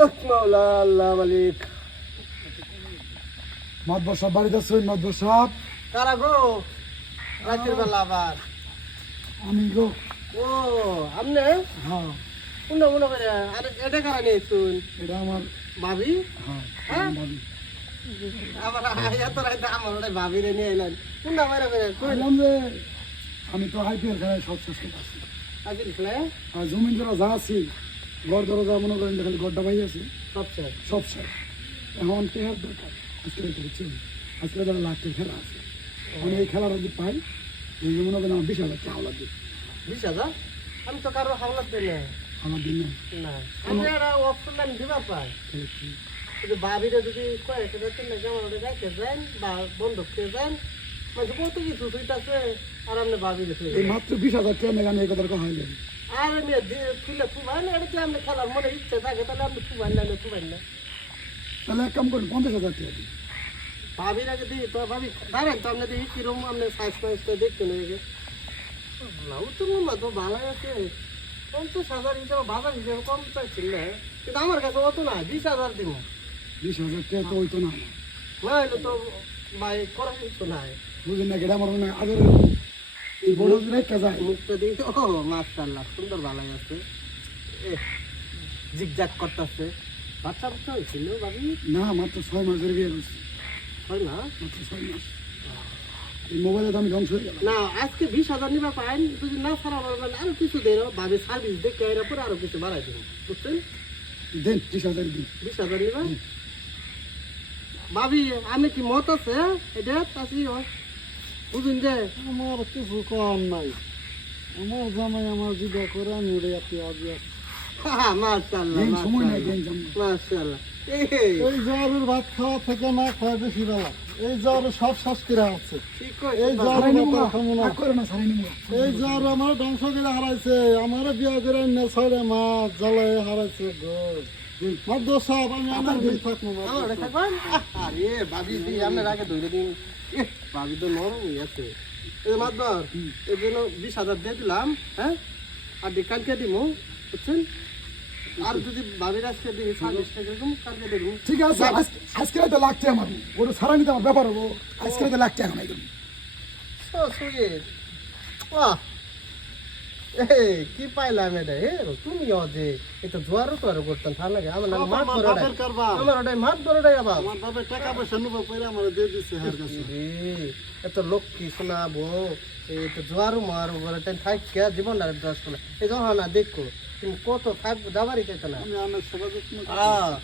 আহ, মাওলা আল্লাহ মালিক। মাতবর সাহেব বাড়িতে আছেন মাতবর সাহেব? কারা গো? রাতের বেলা আবার। আমি গো। ও আমনে? হ্যাঁ। উন্না উন্না করে আরে এটা কারা নিয়ে শুন এটা আমার ভাবি? হ্যাঁ হ্যাঁ? আমার ভাবি। রাইতে আমার ওটা ভাবি রে নিয়ে এলেন। উন্না মারা করে কই? যে আমি তো আইপিএল খেলায় সব শেষ জমিন যারা যা আছি ধরো যা মনে করেন খালি ঘরটা পাই আছে সব শেষ সব শেষ এখন টেহার দরকার। আজকে হচ্ছে আজকে যারা লাখ খেলা আছে। মানে এই খেলাটা যদি পাই মনে করেন আমার বিশ হাজার টাকা লাগবে বিশ হাজার? আমি তো কারও হাওলাত দিই না। আমার দিন না? আমি আর অপশন আমি দিবা পাই। যদি ভাবিরে যদি কয় সেটা তিন জামা ওটা রাখতে যান বা বন্ধ খেয়ে যান কত কিছু সুইটাছে আর আপনি ভাবি এই মাত্র বিশ হাজার টাকা মেগানে এই কথাটা কথা হইলেন আর আমি ফুলে ফুবাই না এটা আপনি খেলার মনে ইচ্ছে থাকে তাহলে আপনি ফুবাই না ফুবাই না তাহলে এক কাম করেন পঞ্চাশ হাজার টাকা দিন। ভাবির আগে দিই তো ভাবি দাঁড়ান তো আপনি দেখি কিরম আপনি সাইজ ফাইজটা দেখতে নেবে না তো না তো ভালো আছে। পঞ্চাশ হাজার হিসাবে বাজার হিসাবে কম চাইছিল না। কিন্তু আমার কাছে অত না বিশ হাজার দিব বিশ হাজার টাকা তো হইতো না না হলে তো ভাই করার কিছু নাই। বুঝলেন না আমার মনে হয় আদর এই বড় দিন একটা যায়। মুখটা দিয়ে ও মাশাআল্লাহ সুন্দর ভালো আছে জিগজাগ করতেছে। বাচ্চা বাচ্চা হয়েছিল ভাবি না মাত্র ছয় মাস ধরে বিয়ে করছি। হয় না মাত্র ছয় মাস। এই মোবাইলের দাম ধ্বংস হয়ে গেল না আজকে বিশ হাজার নিবা পাইন যদি না ছাড়া পারবেন আরও কিছু দেয় ভাবে সার্ভিস দেখে এর পরে আরও কিছু বাড়াই দেবো। বুঝছেন? দেন ত্রিশ হাজার দিন। বিশ হাজার নিবা? ভাবি আমি কি মত আছে? এটা তাছি হয়। বুঝুন যে। আমার কিছু করার নাই। আমার জামাই আমার জিদা করে আমি উড়ে আপনি আজ মার্শাল্লাহ মার্শাল্লাহ এই জ্বরের ভাত খাওয়া থেকে না খাওয়া বেশি বেলা। এই জ্বর সব শ্বাস করে আছে কি এই কই জ্বর এই জ্বর আমার ধ্বংস করে হারাইছে। আমার বিয়া করে না ছয় মাস জ্বালায় হারাইছে গো। মার দোষ আমি আমার দিন থাকব আমার আরে ভাবি দি আপনার আগে ধরে দিন। ভাবি তো নরমই আছে। এই মাতবর এই জন্য বিশ হাজার দিয়ে দিলাম হ্যাঁ? আর কালকে দিব বুঝছেন? আর যদি ভাবির আজকে এরকম ঠিক আছে আজকে রাতে লাগছে আমার। ওটা সারা নিতে আমার ব্যাপার হব। আজকে রাতে লাগছে এখন একদম। বাহ। কি পাইলাম এটা হে? তুমি যে এটা জোয়ারও তো আরও করতাম ঠান্ডা লাগে। আমার নাম মাঠ আমার ওটাই মাঠ আমার বাবা টাকা পয়সা নেব পরে আমার দিয়ে কাছে। রে, এত লক্ষ্মী শোনাবো এই তো জোয়ারও মারো বলে তাই থাক কে জীবন আর দশ করে। এই যখন না দেখো তুমি কত থাকব দাবারই চাইতো না। আমি অনেক সবাই